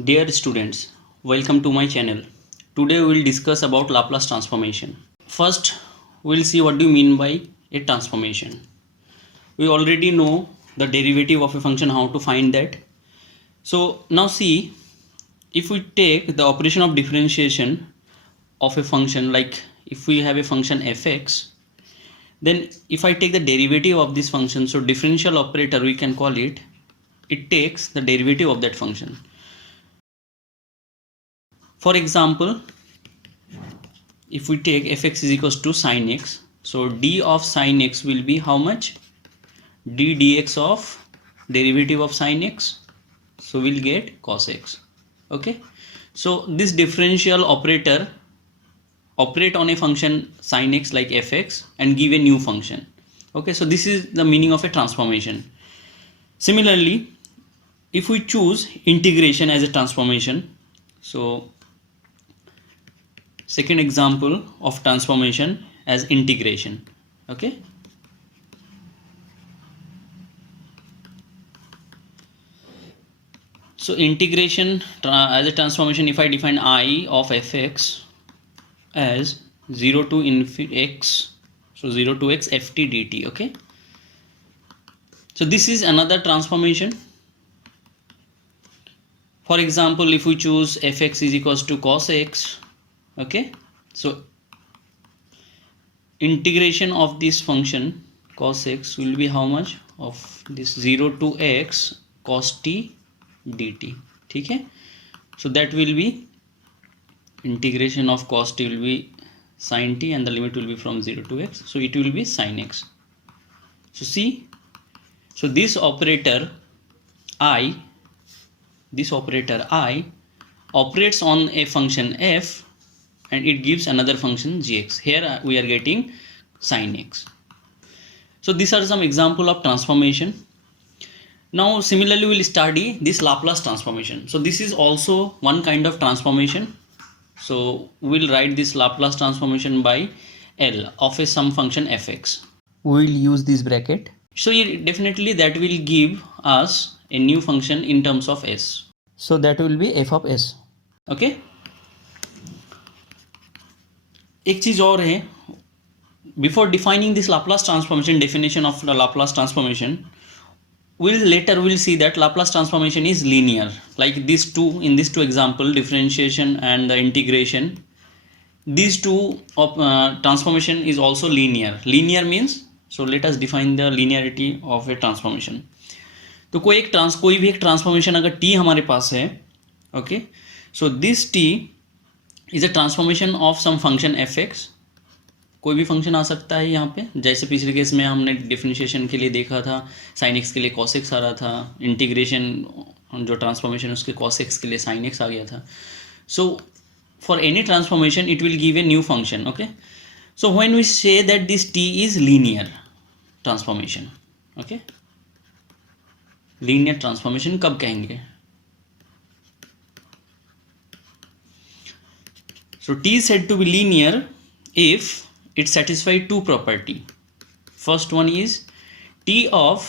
Dear students, welcome to my channel. Today we will discuss about Laplace transformation. First, we will see what do you mean by a transformation. We already know the derivative of a function, how to find that. So now see, if we take the operation of differentiation of a function, like if we have a function fx, then if I take the derivative of this function, so differential operator we can call it, it takes the derivative of that function. For example, if we take fx is equals to sine x, so d of sine x will be how much? D dx of derivative of sine x, so we'll get cos x. Okay, so this differential operator operate on a function sine x like fx and give a new function. Okay, so this is the meaning of a transformation. Similarly, if we choose integration as a transformation, so second example of transformation as integration. Okay, so integration as a transformation, if I define I of fx as 0 to x, so 0 to x ft dt. Okay, so this is another transformation. For example, if we choose fx is equals to cos x, okay, so integration of this function cos x will be how much of this 0 to x cos t dt. ठीक है, so that will be integration of cos t will be sin t and the limit will be from 0 to x, so it will be sin x. So see, so this operator I operates on a function f and it gives another function gx. Here we are getting sin x. So these are some example of transformation. Now similarly we will study this Laplace transformation. So this is also one kind of transformation. So we'll write this Laplace transformation by L of a some function fx. We will use this bracket. So definitely that will give us a new function in terms of s. So that will be f of s. Okay. एक चीज और है, before defining this Laplace transformation, definition of the Laplace transformation, we'll see that Laplace transformation is linear, like in these two example, differentiation and the integration, these two transformation is also linear. Linear means, so let us define the linearity of a transformation. तो कोई भी एक ट्रांसफॉर्मेशन अगर t हमारे पास है, okay, so this t is a transformation of some function fx. कोई भी फंक्शन आ सकता है यहाँ पे, जैसे पिछले केस में हमने डिफरेंशिएशन के लिए देखा था sin x के लिए cos x आ रहा था, इंटीग्रेशन जो ट्रांसफॉर्मेशन उसके cos x के लिए sin x आ गया था. सो for any transformation it will give a new function. Okay, so when we say that this t is linear transformation, okay, linear transformation कब कहेंगे? So t is said to be linear if it satisfies two property. First one is t of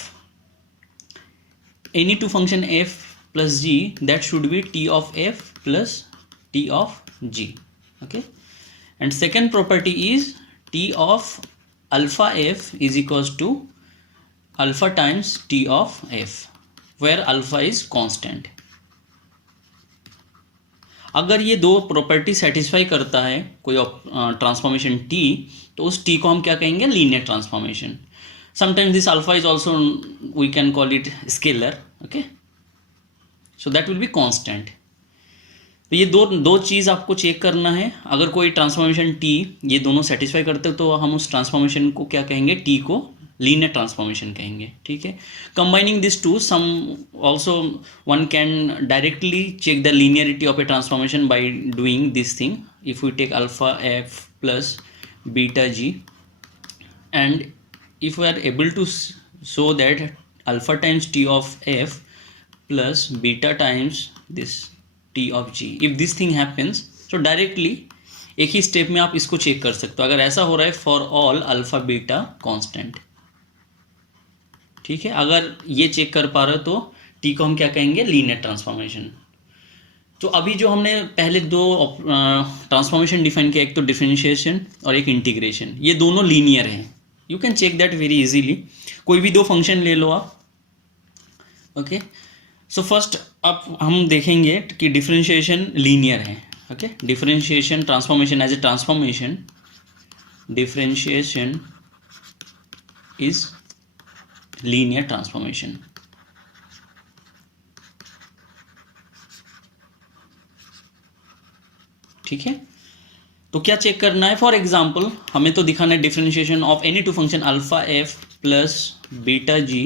any two function f plus g, that should be t of f plus t of g. Okay, and second property is t of alpha f is equals to alpha times t of f, where alpha is constant. अगर ये दो property satisfy करता है कोई transformation t, तो उस t को हम क्या कहेंगे? Linear transformation. Sometimes this alpha is also we can call it scalar. Okay, so that will be constant. तो ये दो चीज़ आपको चेक करना है. अगर कोई ट्रांसफॉर्मेशन t ये दोनों सेटिस्फाई करते हो तो हम उस ट्रांसफॉर्मेशन को क्या कहेंगे? t को लीनियर ट्रांसफॉर्मेशन कहेंगे. ठीक है, combining this two, some also one can directly check the linearity of a transformation by doing this thing. If we take alpha F plus beta g, and if we are able to show that alpha times t of f plus beta times this t of g, if this thing happens, so directly एक ही स्टेप में आप इसको चेक कर सकते हो. अगर ऐसा हो रहा है for all alpha beta constant, ठीक है, अगर ये चेक कर पा रहे हो तो t को हम क्या कहेंगे? Linear transformation. तो अभी जो हमने पहले दो ट्रांसफॉर्मेशन डिफाइन किया, एक तो डिफरेंशिएशन और एक इंटीग्रेशन, ये दोनों लीनियर हैं. You can check that very easily. कोई भी दो फंक्शन ले लो आप. ओके, सो फर्स्ट अब हम देखेंगे कि डिफरेंशिएशन लीनियर है. Okay, differentiation transformation as a transformation, differentiation is linear transformation. ठीक है, तो क्या चेक करना है? फॉर एग्जाम्पल हमें तो दिखाना है differentiation of any two function alpha F plus beta G.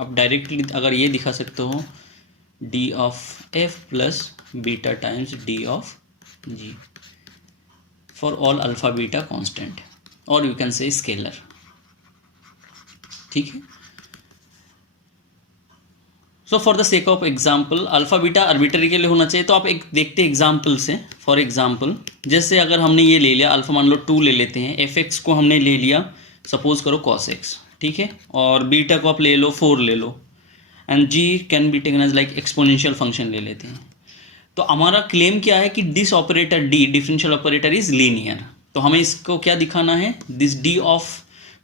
अब डायरेक्टली अगर ये दिखा सकते हो, D of F plus beta times D of G for all alpha beta constant, or you can say scalar. ठीक है, so for the sake of example alpha beta arbitrary के लिए होना चाहिए, तो आप एक देखते हैं एग्जाम्पल से. फॉर एग्जाम्पल जैसे अगर हमने ये ले लिया अल्फा, मान लो 2 ले लेते हैं, एफ एक्स को हमने ले लिया सपोज करो कॉस एक्स. ठीक है, और बीटा को आप ले लो 4 ले लो, and G can be taken as like exponential function ले लेते हैं. तो हमारा क्लेम क्या है कि this operator D, differential operator, is linear. तो हमें इसको क्या दिखाना है? This D of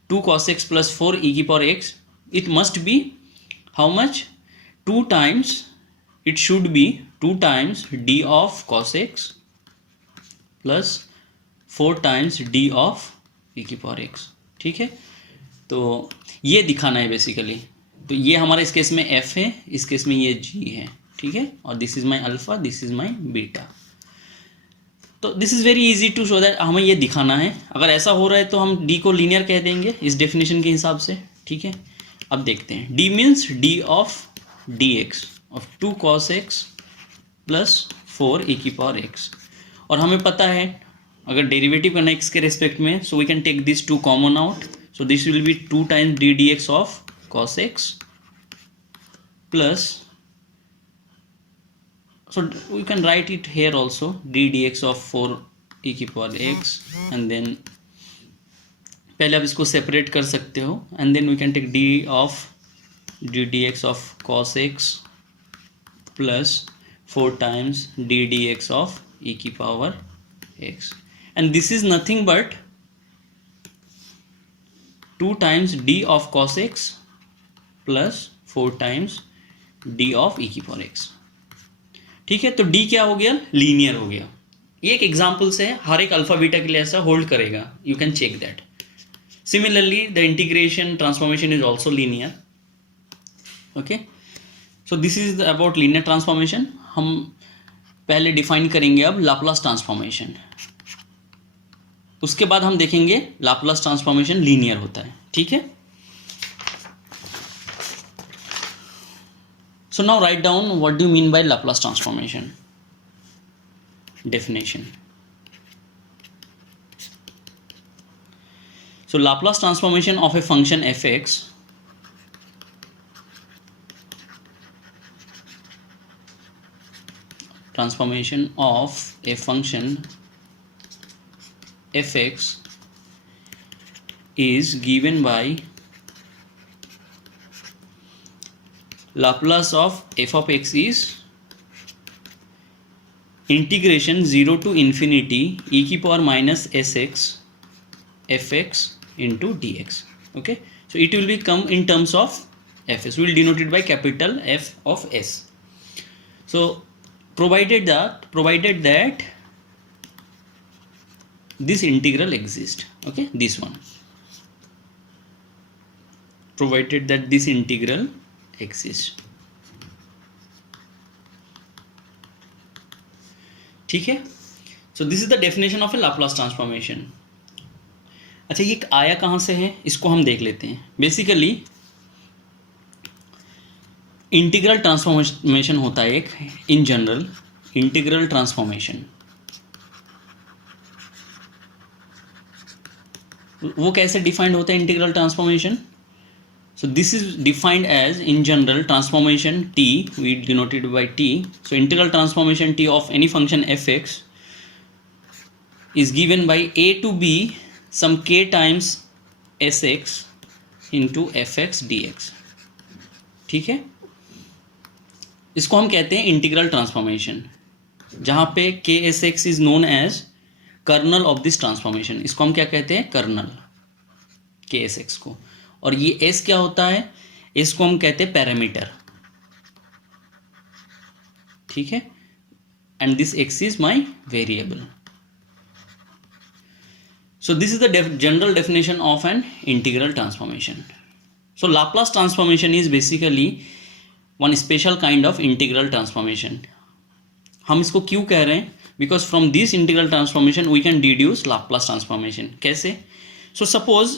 2 cos x plus 4 e की power x, it must be how much? 2 times, it should be 2 times d of cos x plus 4 times d of e की power x. ठीक है, तो ये दिखाना है बेसिकली. तो ये हमारा इस केस में f है, इस केस में ये g है. ठीक है, और this is my alpha, this is my beta. तो this is very easy to show that हमें ये दिखाना है. अगर ऐसा हो रहा है तो हम d को लीनियर कह देंगे इस डेफिनेशन के हिसाब से. ठीक है, अब देखते हैं. d means d of dx of 2 cos x plus 4 e की पावर x. और हमें पता है अगर डेरिवेटिव करना x के रेस्पेक्ट में, so we can take this 2 common out. So this will be 2 times d dx of cos x plus, so we can write it here also, d dx of 4 e की power x, and then पहले आप इसको सेपरेट कर सकते हो, and then we can take d of d dx of cos x plus 4 times d dx of e की power x, and this is nothing but 2 times d of cos x plus 4 times d of e की power x. ठीक है, तो d क्या हो गया? लीनियर हो गया. ये एक एग्जाम्पल से है, हर एक अल्फा बीटा के लिए ऐसा होल्ड करेगा. You can check that. Similarly the integration transformation is also linear. Okay, so this is about linear transformation. हम पहले डिफाइन करेंगे अब लाप्लास ट्रांसफॉर्मेशन. उसके बाद हम देखेंगे लाप्लास ट्रांसफॉर्मेशन लीनियर होता है. ठीक है, so now write down what do you mean by Laplace transformation. Definition. So Laplace transformation of a function f x transformation of a function fx is given by Laplace of f of x is integration 0 to infinity e की power minus sx fx into dx. Okay, so it will become in terms of fs. We will denote it by capital F of s. So provided that this integral exists. Okay, this one, provided that this integral exists. ठीक है, so this is the definition of a Laplace transformation. अच्छा, ये आया कहाँ से है इसको हम देख लेते हैं. बेसिकली इंटीग्रल ट्रांसफॉर्मेशन होता है एक, इन जनरल इंटीग्रल ट्रांसफॉर्मेशन. वो कैसे डिफाइंड होता है integral transformation? So this is defined as in general transformation T, we denoted by T. So integral transformation T of any function f x is given by a to b some k times sx into fx dx. ठीक है, इसको हम कहते हैं integral transformation. जहाँ पे K s x is known as kernel of this transformation, इसको हम क्या कहते हैं, कर्नल के एस एक्स को। और ये एस क्या होता है, एस को हम कहते हैं पैरामीटर, ठीक है, and this x is my variable. So this is the general definition of an integral transformation. So Laplace transformation is basically one special kind of integral transformation. हम इसको क्यों कह रहे हैं, because from this integral transformation we can deduce Laplace transformation. कैसे? So suppose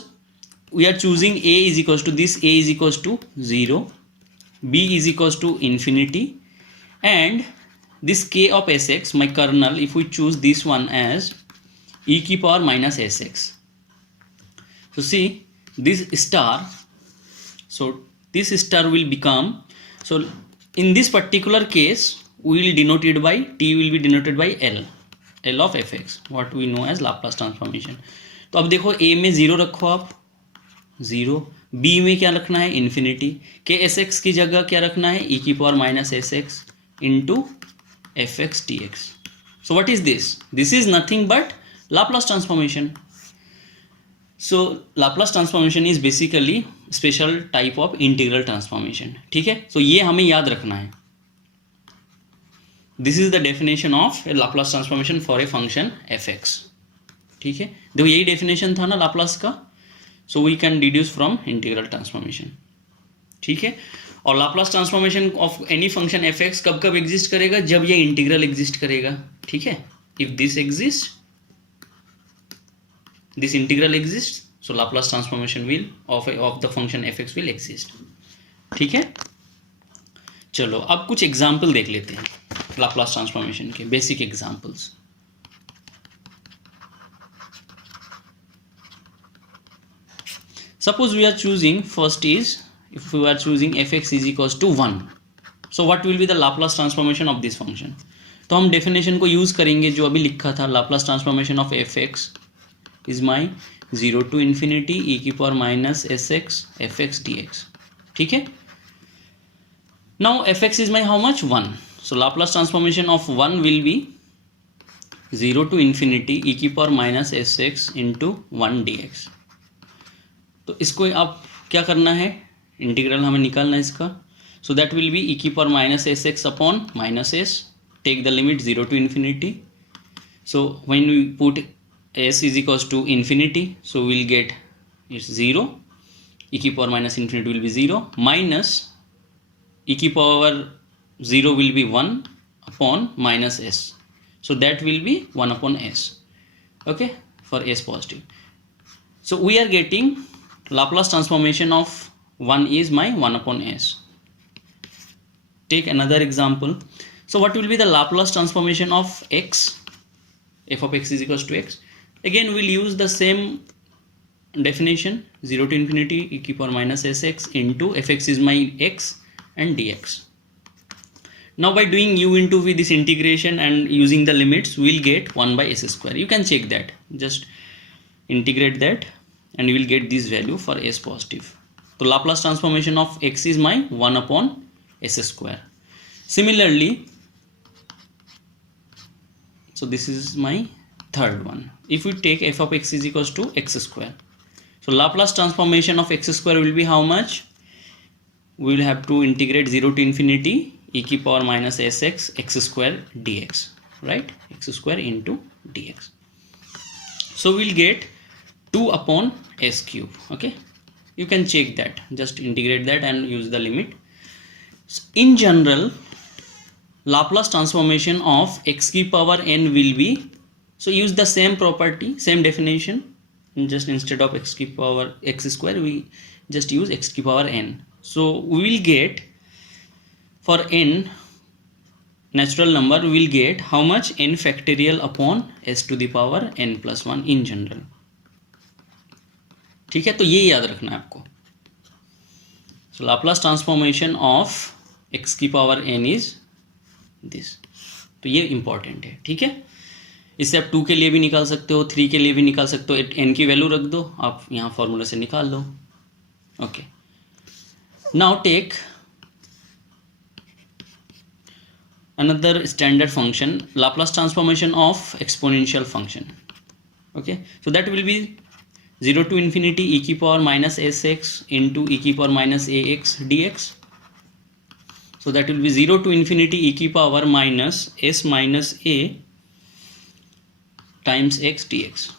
we are choosing a is equals to this, a is equals to 0, b is equals to infinity, and this k of sx, my kernel, if we choose this one as e की power minus s x. So see this star, so this star will become, so in this particular case we will denote it by, t will be denoted by l of fx, what we know as Laplace transformation. तो अब देखो a में 0 रखो आप, 0, b में क्या रखना है, इन्फिनिटी, के एस एक्स की जगह क्या रखना है, e की power minus s x into F x T x. So what is this is nothing but Laplace transformation. So Laplace transformation is basically special type of integral transformation. ठीक है, so ये हमें याद रखना है. This is the definition of a Laplace transformation for a function fx. ठीक है, देखो यही definition था ना Laplace का, so we can deduce from integral transformation. ठीक है, और Laplace transformation of any function fx कब कब exist करेगा, जब ये integral exist करेगा. ठीक है, if this exists, this integral exists, so Laplace transformation will of the function fx will exist. ठीक है, चलो अब कुछ एग्जाम्पल देख लेते हैं Laplace transformation के, basic examples. Suppose we are choosing, first is if we are choosing fx is equals to 1, so what will be the Laplace transformation of this function. तो हम डेफिनेशन को यूज करेंगे जो अभी लिखा था, Laplace transformation of fx is my 0 to infinity e की power minus s x F x D x. ठीक है, now F x is my how much, 1, so Laplace transformation of 1 will be 0 to infinity e की power minus s x into 1 D x. तो इसको आप क्या करना है, इंटीग्रल हमें निकालना है इसका, so that will be e की power minus s x upon minus s, take the limit 0 to infinity. So when we put s is equals to infinity, so we'll get it's 0, e की power minus infinity will be 0, minus e की power 0 will be 1 upon minus s, so that will be 1 upon s, okay, for s positive. So we are getting Laplace transformation of 1 is my 1 upon s. Take another example. So what will be the Laplace transformation of x, f of x is equals to x. Again we'll use the same definition, 0 to infinity e की power minus sx into fx is my x and dx. Now by doing u into v this integration and using the limits, we'll get 1 by s square. You can check that, just integrate that and you will get this value for s positive. So Laplace transformation of x is my 1 upon s square. Similarly, so this is my third one. If we take f of x is equals to x square, so Laplace transformation of x square will be how much, we will have to integrate 0 to infinity e की power minus sx x square dx, right, x square into dx. So we'll get 2 upon s cube. Okay, you can check that, just integrate that and use the limit. In general, Laplace transformation of x की power n will be, so use the same property, same definition, just instead of x की power x square we just use x की power n. So we will get for n natural number, we will get how much, n factorial upon s to the power n plus 1 in general. ठीक है, तो ये याद रखना है आपको. So Laplace transformation of x की power n is this. तो ये इंपॉर्टेंट है. ठीक है, इससे आप 2 के लिए भी निकाल सकते हो, 3 के लिए भी निकाल सकते हो, n की वैल्यू रख दो, आप यहाँ फॉर्मूला से निकाल दो. Okay, now take another standard function, Laplace transformation of exponential function. Okay, so that will be 0 to infinity e की power minus sx into e की power minus ax dx. So that will be 0 to infinity e की power minus s minus a times x dx.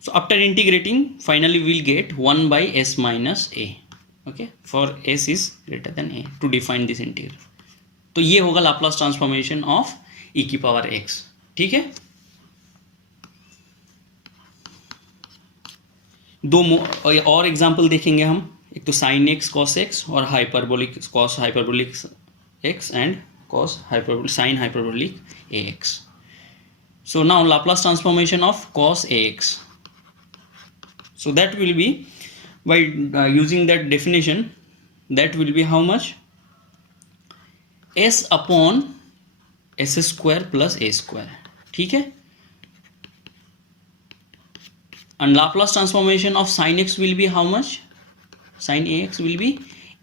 So after integrating, finally we'll get 1 by s minus a. Okay, for s is greater than a to define this integral. तो ये होगा Laplace transformation of e की power x. ठीक है, दो और एग्जाम्पल देखेंगे हम. एक तो साइन एक्स कॉस एक्स और hyperbolic cos hyperbolic x and cos hyperbolic sine hyperbolic A x. So now Laplace transformation of cos a x. So that will be by using that definition, that will be how much? S upon s square plus a square. ठीक है, and Laplace transformation of sin x will be how much? Sin ax will be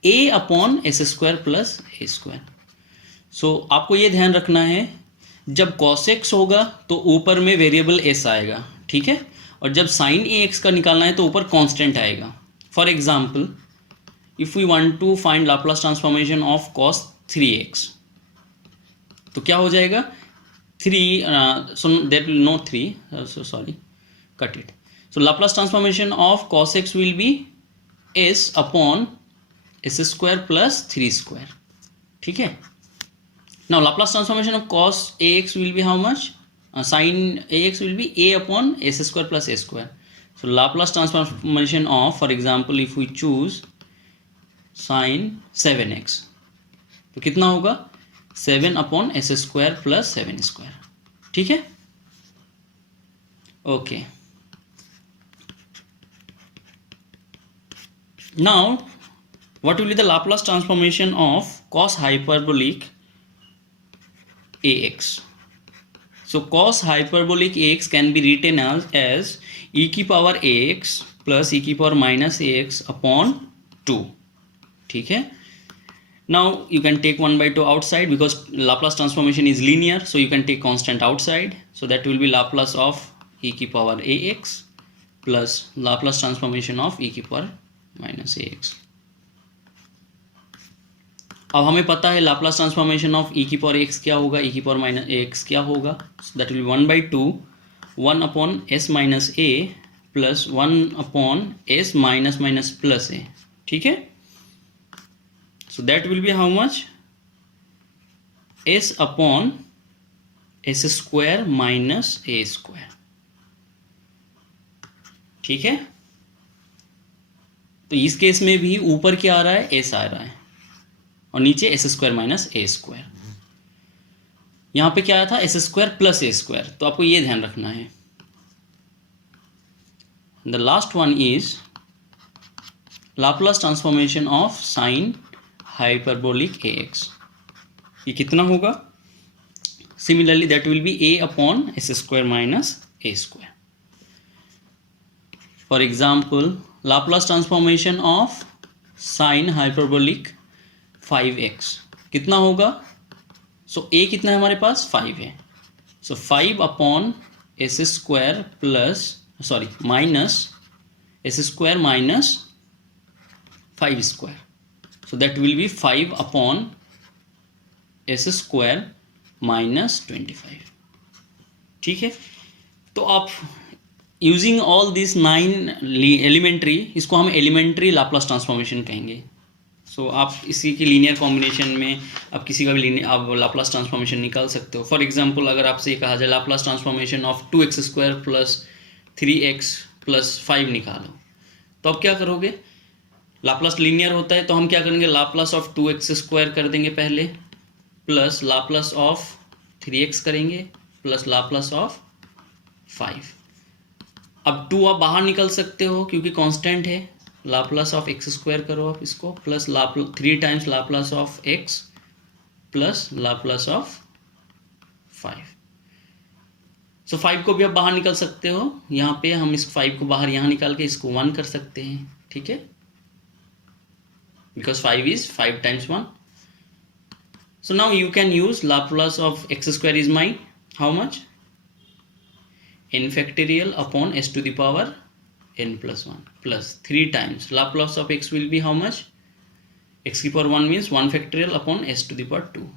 a upon s square plus a square. So आपको ये ध्यान रखना है, जब cos x होगा तो ऊपर में वेरिएबल s आएगा. ठीक है, और जब साइन ए एक्स का निकालना है तो ऊपर कांस्टेंट आएगा. For example, if we want to find Laplace transformation of cos 3x, तो क्या हो जाएगा? 3 so that will no 3, so sorry, cut it. So Laplace transformation of cos x will be s upon S square plus 3 square. ठीक है, now Laplace transformation of cos a x will be how much? Sin ax will be a upon s square plus a square. So Laplace transformation of, for example, if we choose sin 7x, तो कितना होगा? 7 upon s square plus 7 square. ठीक है, okay. Now what will be the Laplace transformation of cos hyperbolic ax? So cos hyperbolic ax can be written as e की power ax plus e की power minus ax upon 2. ठीक है, now you can take 1/2 outside because Laplace transformation is linear, so you can take constant outside. So that will be Laplace of e की power ax plus Laplace transformation of e की power minus ax. अब हमें पता है Laplace transformation of ई की power x क्या होगा, ई की पावर माइनस एक्स क्या होगा. That will 1/2 1 upon S minus A plus 1 upon S minus minus plus A. ठीक है, so that will be how much? S upon S square minus A square. ठीक है, तो इस केस में भी ऊपर क्या आ रहा है? एस आ रहा है और नीचे S square minus A square. यहां पे क्या आया था? एस स्क्वायर प्लस ए स्क्वायर. तो आपको ये ध्यान रखना है. The last one is Laplace transformation of sine hyperbolic ए एक्स. ये कितना होगा? Similarly that will B A upon S square minus A square. For example, Laplace transformation of sine hyperbolic 5x कितना होगा? सो a कितना है हमारे पास? 5 है. सो 5 upon S square plus sorry minus S square minus 5 स्क्वायर. So that will B 5 upon S square minus 25. ठीक है, तो आप यूजिंग ऑल दिस 9 एलिमेंट्री, इसको हम एलिमेंट्री लाप्लास ट्रांसफॉर्मेशन कहेंगे. सो आप इसी की लीनियर कॉम्बिनेशन में आप किसी का भी आप लाप्लास ट्रांसफॉर्मेशन निकाल सकते हो. फॉर एग्जांपल, अगर आपसे ये कहा जाए Laplace transformation of 2x square plus 3x plus 5 निकालो, तो आप क्या करोगे? लाप्लास लीनियर होता है तो हम क्या करेंगे? लाप्लास ऑफ 2x स्क्वायर कर देंगे पहले, प्लस लाप्लास ऑफ 3x करेंगे, प्लस लाप्लास ऑफ 5. अब 2 आप बाहर निकल सकते हो क्योंकि कांस्टेंट है. लाप्लास ऑफ एक्स स्क्वायर करो आप इसको, प्लस 3 times Laplace of x plus Laplace of 5. सो 5 को भी आप बाहर निकल सकते हो. यहाँ पे हम इस 5 को बाहर यहाँ निकाल के इसको 1 कर सकते हैं. ठीक है, बिकॉज 5 इज 5 टाइम्स 1. So now you can use Laplace of x square is my how much? N factorial upon s to the power n plus 1 plus 3 times Laplace of x will be how much? X to the power 1 means 1 factorial upon s to the power 2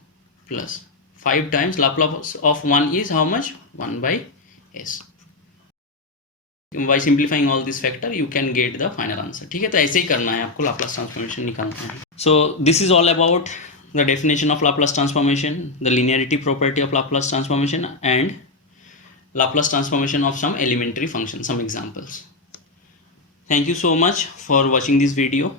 plus 5 times Laplace of 1 is how much? 1 by s. By simplifying all this factor you can get the final answer. ठीक है, तो ऐसे ही करना है आपको Laplace transformation निकालना है. So this is all about the definition of Laplace transformation, the linearity property of Laplace transformation, and Laplace transformation of some elementary functions, some examples. Thank you so much for watching this video.